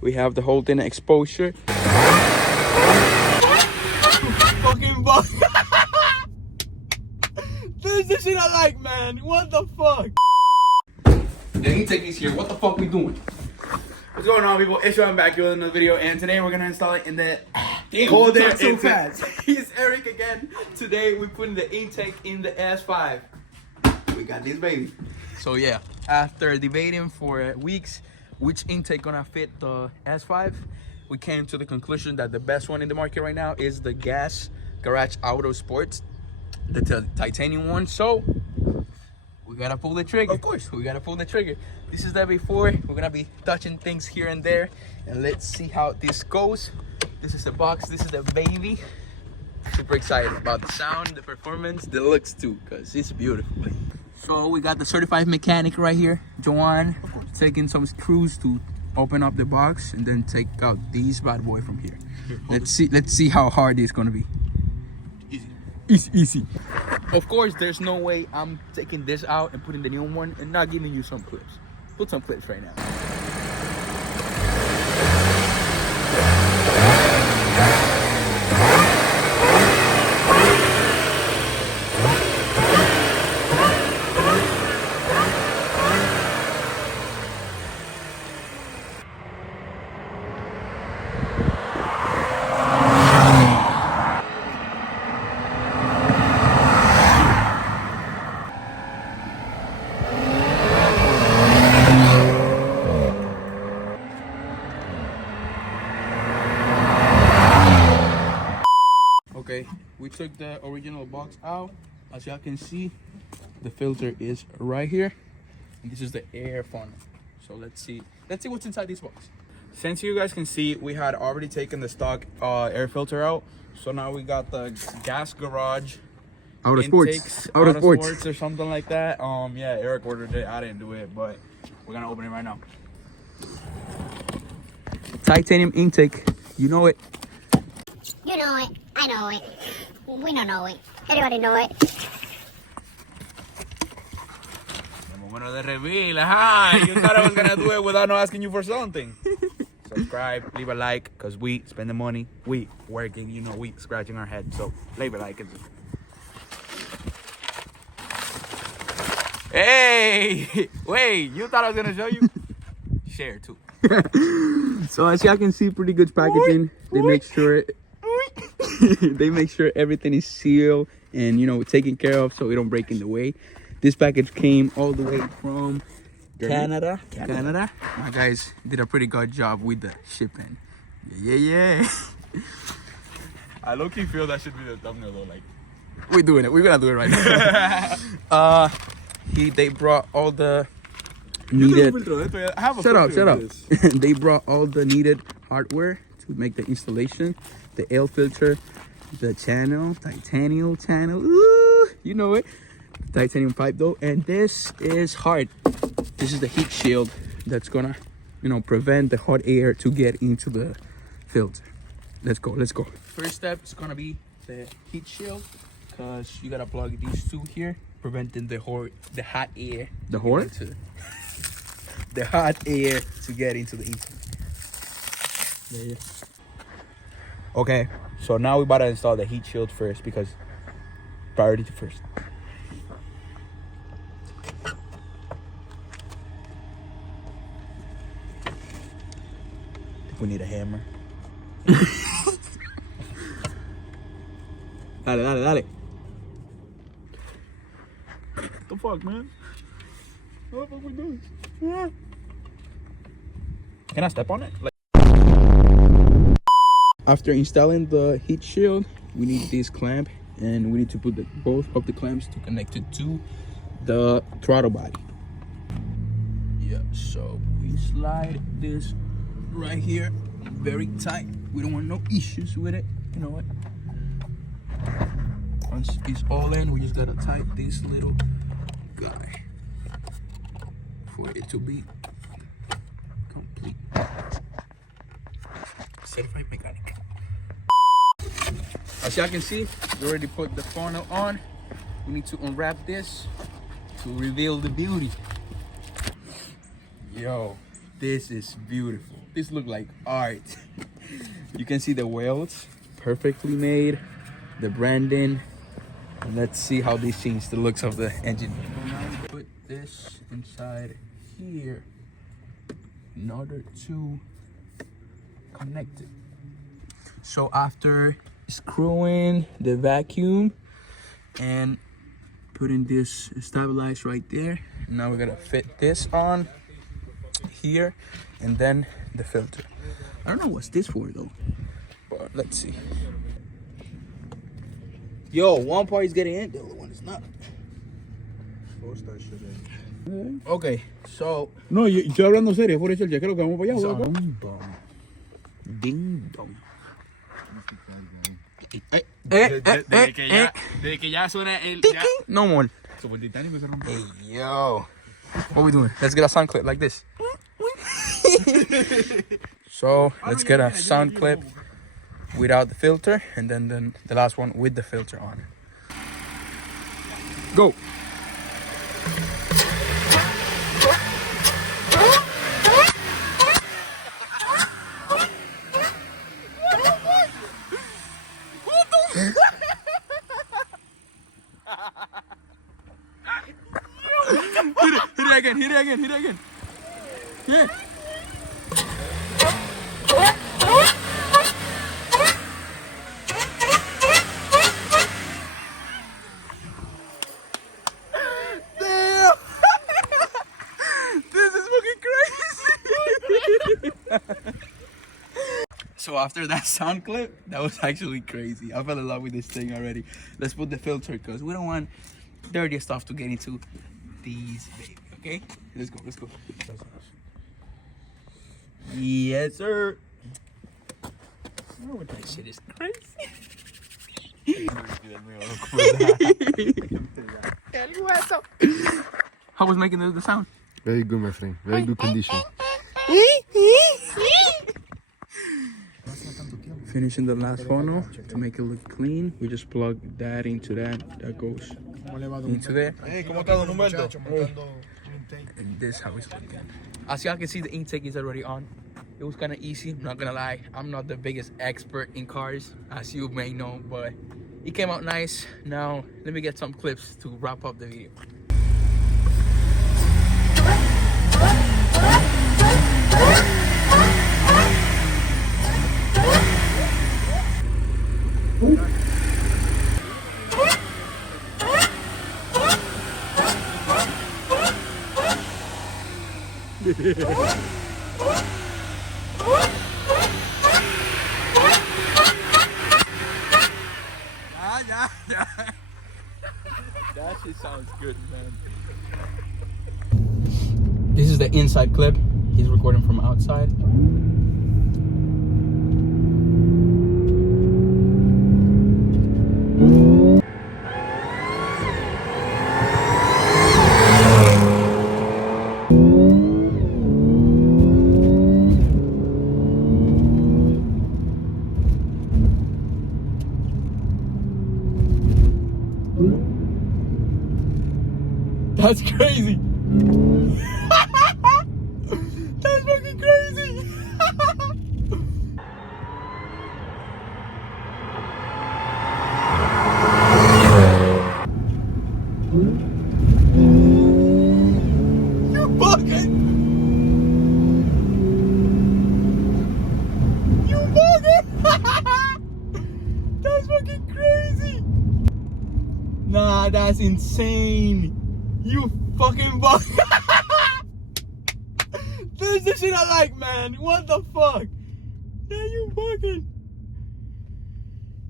We have the whole thing exposure. Fucking bug. This is the shit I like, man. What the fuck? The intake is here. What the fuck we doing? What's going on, people? It's Sean back here with another video, and today we're gonna install it in the cold air so fast. He's Eric again. Today we're putting the intake in the S5. We got this baby. So yeah, after debating for weeks which intake gonna fit the S5, we came to the conclusion that the best one in the market right now is the gas garage Auto Sports, the titanium one. So we gotta pull the trigger. Of course, we gotta pull the trigger. This is the before. We're gonna be touching things here and there, and let's see how this goes. This is the box. This is the baby. Super excited about the sound, the performance, the looks too, cause it's beautiful. So we got the certified mechanic right here, Joanne, taking some screws to open up the box and then take out these bad boy from here. Let's see how hard it's gonna be. Easy. Of course, there's no way I'm taking this out and putting the new one and not giving you some clips. Put some clips right now. Okay, we took the original box out. As y'all can see, the filter is right here, and this is the air funnel. So let's see what's inside this box. Since you guys can see, we had already taken the stock air filter out, so now we got the gas garage Auto Sports or something like that. Yeah, Eric ordered it. I didn't do it, but we're gonna open it right now. Titanium intake, you know it. You know it. I know it. We don't know it. Everybody know it. The moment of the reveal. Aha! You thought I was gonna do it without not asking you for something. Subscribe, leave a like, cause we spend the money. We working, you know, we scratching our head. So leave a like. Hey! Wait, you thought I was gonna show you? Share too. So as y'all can see, pretty good packaging. They make sure they make sure everything is sealed and, you know, taken care of so it don't break in the way. This package came all the way from Canada. My guys did a pretty good job with the shipping. Yeah. I low-key feel that should be the thumbnail though. Like, We're doing it. We're gonna do it right now. They brought all the needed. Shut up. They brought all the needed hardware to make the installation. The air filter, the channel, titanium channel, ooh, you know it, titanium pipe though, and this is hard. This is the heat shield that's gonna, you know, prevent the hot air to get into the filter. Let's go. First step is gonna be the heat shield, because you gotta plug these two here, preventing the hot air. The hot air to get into the intake. Yeah. Okay, so now we about to install the heat shield first, because priority to first. We need a hammer. Dale. what the fuck, man? What the fuck we doing? Yeah. Can I step on it? After installing the heat shield, we need this clamp, and we need to put both of the clamps to connect it to the throttle body. Yeah, so we slide this right here, very tight. We don't want no issues with it. You know what? Once it's all in, we just gotta tighten this little guy for it to be complete. Certified mechanic. As y'all can see, we already put the funnel on. We need to unwrap this to reveal the beauty. Yo, this is beautiful. This look like art. You can see the wheels, perfectly made, the branding. And let's see how this changes the looks of the engine. Put this inside here in order to connect it. So after screwing the vacuum and putting this stabilized right there, now we're gonna fit this on here and then the filter. I don't know what's this for though, but let's see. Yo, one part is getting in, the other one is not. Okay, so. No, yo estoy hablando serio, por eso ya creo que vamos para allá. Ding dong. Desde que ya suena el. No more. Super Titanic se rompe. Hey, yo. What we doing? Let's get a sound clip like this. So, let's get a sound clip without the filter, and then the last one with the filter on. Go. Hit it again. Yeah. Damn. This is fucking crazy. So after that sound clip, that was actually crazy. I fell in love with this thing already. Let's put the filter because we don't want dirty stuff to get into these, baby. Okay, let's go. Yes, sir. Oh, that shit is crazy. How was making the sound? Very good, my friend. Very good condition. Finishing the last funnel to make it look clean. We just plug that into that goes into there. And this how it's looking. As y'all can see, the intake is already on. It was kind of easy, I'm not gonna lie. I'm not the biggest expert in cars, as you may know, but it came out nice. Now let me get some clips to wrap up the video. That shit sounds good, man. This is the inside clip. He's recording from outside. That's crazy. That's fucking crazy. You bugging. You bugging. That's fucking crazy. Nah, that's insane. You fucking bug. This is the shit I like, man. What the fuck? Now you bugging.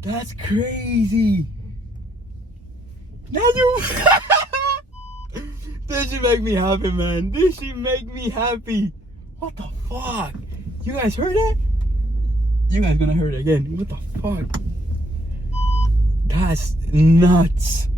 That's crazy. Now you. This shit make me happy, man. This shit make me happy. What the fuck? You guys heard that? You guys gonna hear it again. What the fuck? That's nuts.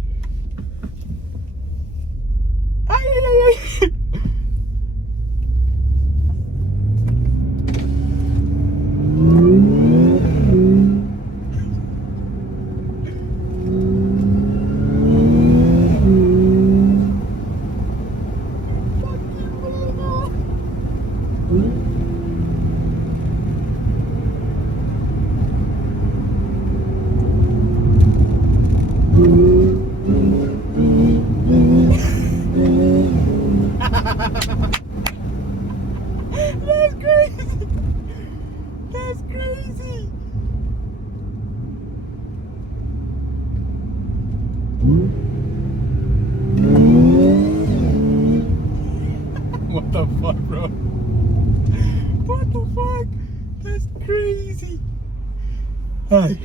crazy. Hi.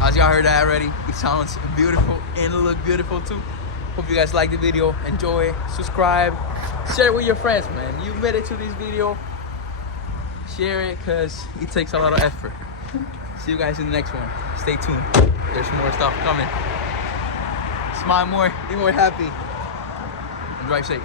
As y'all heard that already, it sounds beautiful and it look beautiful too. Hope you guys like the video, enjoy, subscribe, share it with your friends, man. You made it to this video, share it because it takes a lot of effort. See you guys in the next one. Stay tuned. There's more stuff coming. Smile more, be more happy, and drive safe.